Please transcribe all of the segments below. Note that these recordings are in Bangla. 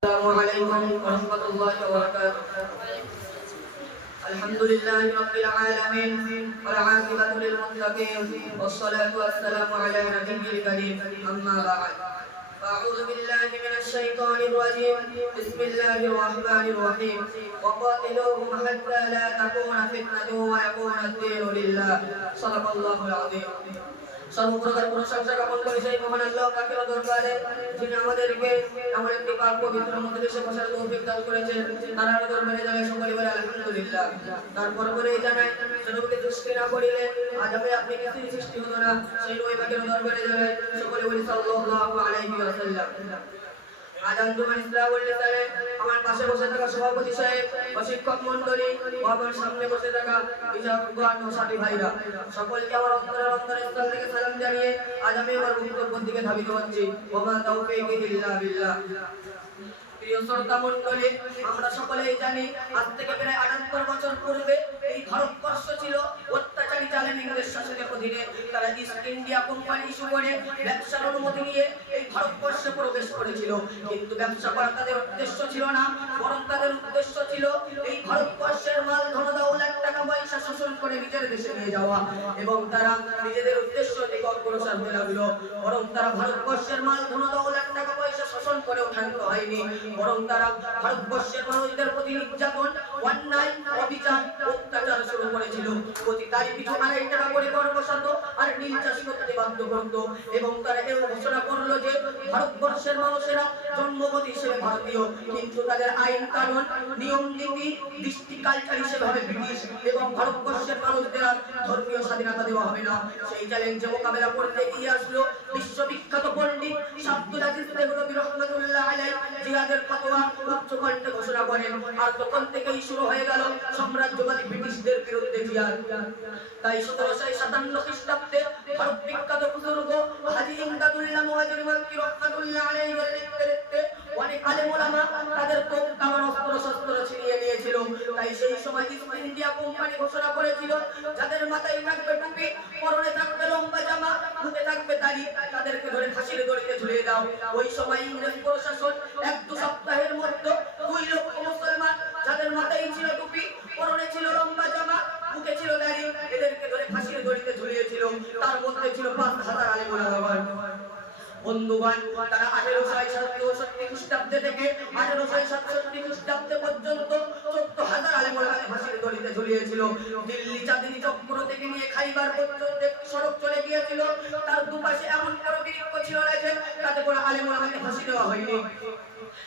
السلام عليكم ورحمة الله وبركاته. الحمد لله رب العالمين والعاقبة للمتقين والصلاة والسلام على نبي الكريم. أما بعد أعوذ بالله من الشيطان الرجيم. بسم الله الرحمن الرحيم. وقاتلوهم حتى لا تكون فتنة ويكون الدين لله. صدق الله العظيم. সর্বপ্রকার প্রশংসা জ্ঞাপন করি সেই মহান আল্লাহ পাকের দরবারে যিনি আমাদেরকে আমার একটি পাক পবিত্র মজলিসে বসার তৌফিক দান করেছেন, তার দরবারে জানাই সকলে বলে আলহামদুলিল্লাহ। তারপর পরে জানাই জনকে সৃষ্টি না করিলে আজ আমি আপনি কিছুই সৃষ্টি হতো না, সেই নয় পাকের দরবারে জানাই সকলে বলি সাল্লাল্লাহু আলাইহি ওয়াসাল্লাম। আজান জুমার বললে নিসারে আমার পাশে বসে থাকা সভাপতি সাহেব ও শিক্ষক মণ্ডলী ও আমার সামনে বসে থাকা বিচারকগণ ও সাথী ভাইরা। সকলকে আমার অন্তরের অন্তরের স্থল থেকে সালাম জানিয়ে আজ আমি আমার বক্তব্যের দিকে ধাবিত হচ্ছি। ওমা তাওফিক ইল্লা বিল্লাহ। প্রিয় শ্রোতা মন্ডলী আমরা সকলেই জানি আজ থেকে প্রায় আটাত্তর বছর পূর্বে এই ভারতবর্ষ ছিল অত্যাচারী চালেন ইংরেজ শাসনের অধীনে। তারা ইস্ট ইন্ডিয়া কোম্পানি ইস্যু করে ব্যবসার অনুমতি নিয়ে এই ভারতবর্ষে প্রবেশ করেছিল। কিন্তু ব্যবসা করা তাদের উদ্দেশ্য ছিল না, বরং তাদের উদ্দেশ্য ছিল এই ভারতবর্ষের মাল ধন দৌলত টাকা শোষণ করে নিজের দেশে নিয়ে যাওয়া এবং তারা নিজেদের উদ্দেশ্য নিকট প্রচার হতে লাগল। বরং তারা ভারতবর্ষের মাল ধন দৌলত টাকা পয়সা শোষণ করে ক্ষান্ত হয়নি। বরং তারা ভারতবর্ষের মানুষদের প্রতি নির্যাতন, অন্যায়, অবিচার, অত্যাচার শুরু করেছিল। প্রতি তারিখ পিছু আড়াই টাকা করে কর বসাতো আর নীল চাষ করতে বাধ্য করত এবং তারা এও ঘোষণা করল যে ভারতবর্ষের মানুষেরা জন্মগত হিসেবে ভারতীয়, কিন্তু তাদের আইন কানুন, নিয়ম নীতি, দৃষ্টি কালচার হিসেবে হবে ব্রিটিশ এবং ভারতবর্ষের মানুষদের আর ধর্মীয় স্বাধীনতা দেওয়া হবে না। সেই চ্যালেঞ্জে মোকাবেলা করতে গিয়ে আসলো ফতোয়া উচ্চ কণ্ঠে ঘোষণা করেন। আর তখন থেকেই শুরু হয়ে গেল সাম্রাজ্যবাদী ব্রিটিশদের বিরুদ্ধে জিহাদ তাই সতেরোশো সাতান্ন খ্রিস্টাব্দে ভারত বিখ্যাত বুজুর্গ হাজি ইমদাদুল্লাহ মুহাজির মাক্কি রহমাতুল্লাহ আলাইহি নেতৃত্বে অনেক আলেম ওলামা তাদের কোপ কামান অস্ত্র শস্ত্র ছিনিয়ে নিয়েছিল। তাই সেই সময় ইস্ট ইন্ডিয়া কোম্পানি ঘোষণা করেছিল, যাদের মাথায় থাকবে টুপি, পরনে থাকবে লম্বা জামা মুখে থাকবে দাড়ি, তাদেরকে ধরে ফাঁসির দড়িতে ঝুলিয়ে দাও। ওই সময় ইংরেজ প্রশাসন দু সপ্তাহের মধ্যে দুই মুসলমান। যাদের মাথায় ছিল টুপি, পরনে ছিল লম্বা জামা মুখে ছিল দাড়ি, এদেরকে ধরে ফাঁসির দড়িতে ঝুলিয়েছিল। তার মধ্যে ছিল পাঁচ হাজার আলেম ওলামা বন্ধুগণ, তারা আঠেরোশো সাতষট্টি খ্রিস্টাব্দে থেকে আঠেরোশো সাতষট্টি খ্রিস্টাব্দে পর্যন্ত চোদ্দ হাজার আলেমোলাকে ফাঁসির দড়িতে ঝুলিয়েছিল। দিল্লি চাঁদিনী চক্র থেকে নিয়ে খাইবার পর্যন্ত সড়ক চলে গিয়েছিল। তার দুপাশে এমন বড় বৃক্ষ ছিল না যে তাতে করে আলেমোলামাকে ফাঁসি দেওয়া হয়নি।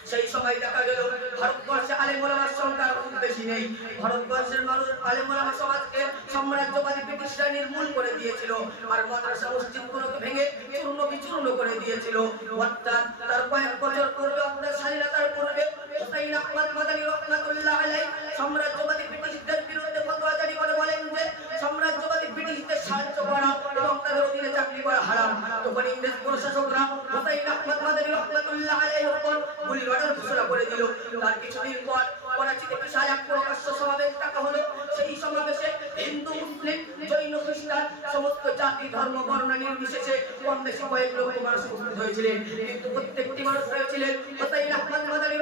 সেই সময় দেখা গেল, ভারতবর্ষে আলেমোলামার সংখ্যা খুব বেশি নেই। ভারতবর্ষের মানুষ আলেমোলামা সমাজকে সাম্রাজ্যবাদী ব্রিটিশরা নির্মূল করে দিয়েছিল, আর মাদ্রাসা মসজিদগুলোকে ভেঙে চূর্ণ বিচূর্ণ করে দিয়েছিল। অর্থাৎ করে দিল তার কিছুদিন পর করাচিতে বিশাল এক প্রকাশ্য সমাবেশ ডাকা হলো। সেই সমাবেশে হিন্দু, মুসলিম, জৈন, খ্রিস্টান সমস্ত জাতি, ধর্ম, বর্ণ নির্বিশেষে কম বেশি কয়েক লক্ষ মানুষ উপস্থিত হয়েছিলেন। কিন্তু প্রত্যেকটি মানুষ হয়েছিলেন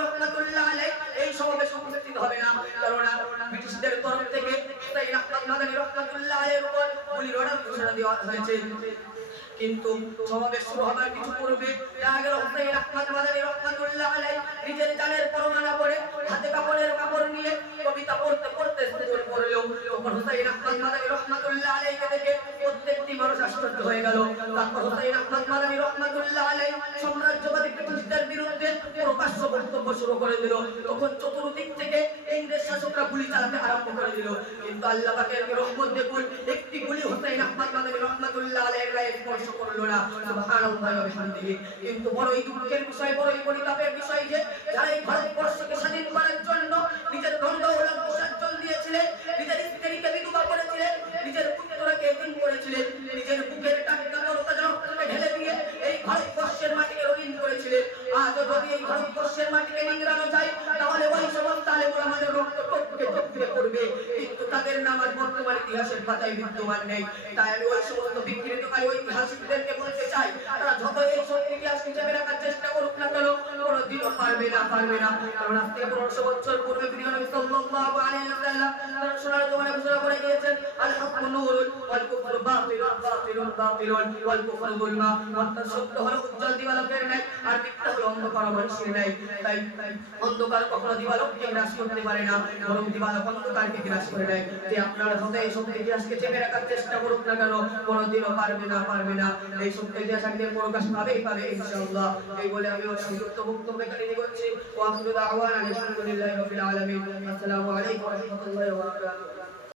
রহমাতুল্লাহ আলাইহি এই সমাবেশে উপস্থিত হবে না। কেননা ব্রিটিশদের তরফ থেকে হোসাইন আহমদ মাদানী রহমাতুল্লাহ আলাইহির উপর গুলির অর্ডার ঘোষণা দেওয়া হয়েছে। কিন্তু সমাবেশ শুরু হবার কিছু পূর্বে নিজের পরমানা হাতে কাপড়ের কাপড় নিয়ে কবিতা পড়তে পড়তে বিরুদ্ধে প্রকাশ্য বক্তব্য শুরু করে দিল। তখন চতুর্দিক থেকে ইংরেজ শাসকরা গুলি চালাতে আরম্ভ করে দিল। কিন্তু আল্লাহ দেখুন একটি গুলি হুসাইন আহমদ মাদানী রহমাতুল্লাহ আলাইহির গায়ে স্পর্শ করল না। কিন্তু বড়ই দুঃখের বিষয় বড়ই পরিতাপের বিষয় যে, যারা এই ভারতবর্ষকে স্বাধীন করার জন্য নিজের দিয়েছিলেন, নিজের স্ত্রীকে বিধবা করেছিলেন, নিজের পুত্রকে করেছিলেন, নিজের বুকের তাহলে রক্ত করবে কিন্তু তাদের নাম আর বর্তমান ইতিহাসের পাতায় বিদ্যমান নেই। তাই আমি ওই সমস্ত বিকৃতকারী ঐতিহাসিকদেরকে বলতে চাই তারা যত এই সব ইতিহাস হিসেবে রাখার চেষ্টা করুক না কেন কোনোদিনও পারবে না পারবে না। কারণ আজকে পনেরোশো বছর পূর্বে প্রিয় নবী সাল্লাল্লাহু ওয়াসাল্লাম তার সোনার জমানে ঘোষণা করে দিয়েছেন আল হাক্কু নূরুন ওয়াল কুফরু বাতিলুন বাতিলুন পারবে না পারবে না এই সত্য ইতিহাস একদিন প্রকাশ পাবেই পাবে এই বলে আমি সংযুক্ত বক্তব্য করছি ওয়া আখিরু